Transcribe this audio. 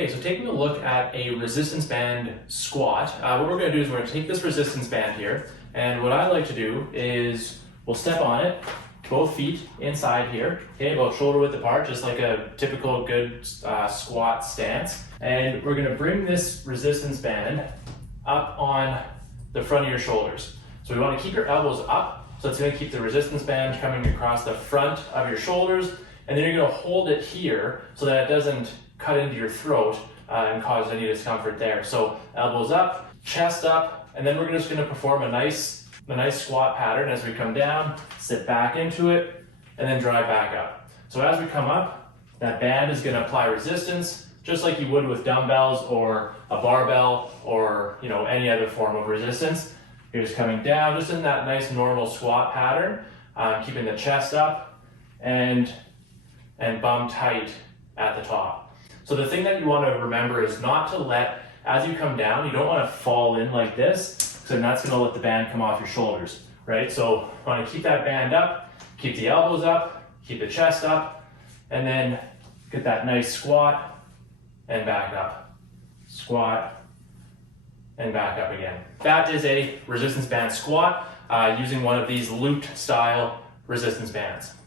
Okay, so taking a look at a resistance band squat, what we're going to do is we're going to take this resistance band here, and what I like to do is we'll step on it, both feet inside here, okay, about shoulder width apart, just like a typical good squat stance. And we're going to bring this resistance band up on the front of your shoulders. So we want to keep your elbows up, so it's going to keep the resistance band coming across the front of your shoulders, and then you're going to hold it here so that it doesn't cut into your throat and cause any discomfort there. So elbows up, chest up, and then we're just going to perform a nice squat pattern as we come down, sit back into it, and then drive back up. So as we come up, that band is going to apply resistance, just like you would with dumbbells or a barbell or any other form of resistance. You're just coming down, just in that nice normal squat pattern, keeping the chest up and bum tight at the top. So the thing that you want to remember is not to let, as you come down, you don't want to fall in like this, because then that's going to let the band come off your shoulders, right? So you want to keep that band up, keep the elbows up, keep the chest up, and then get that nice squat and back up. Squat and back up again. That is a resistance band squat using one of these looped style resistance bands.